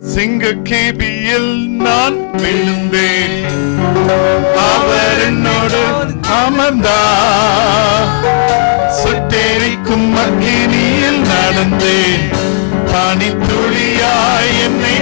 சிங்க கேபியில் நான் விழுந்தேன். அவர் என்னோடு அமர்ந்தா சுட்டேரிக்கும் அக்கினியில் நடந்தேன். தனி துளியாய் என்னை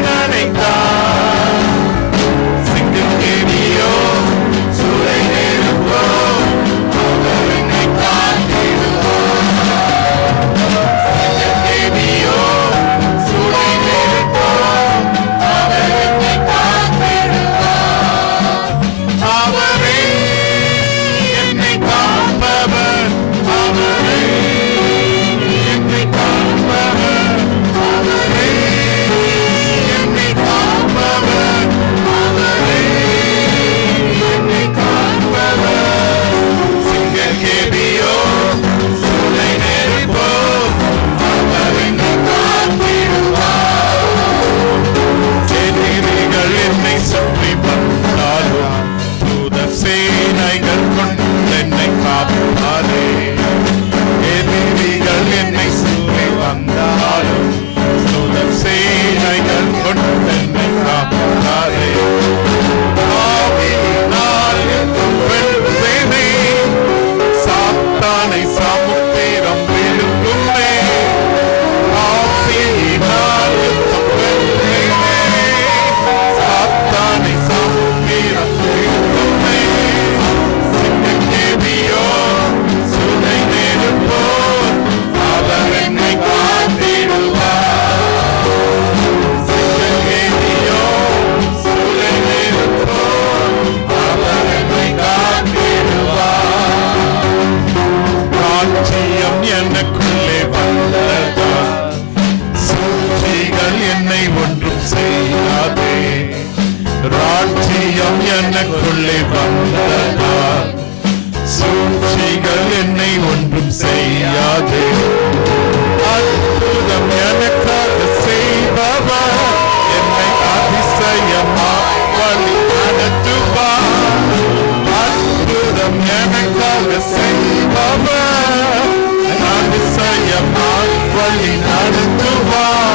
Yes. எனக்குள்ளே வல்லதா சூழ்ச்சிகள் என்னை ஒன்றும் செய்யாதே. ராட்சியம் எனக்குள்ளே வல்லதா சூழ்ச்சிகள் Nalina Nalina Nalina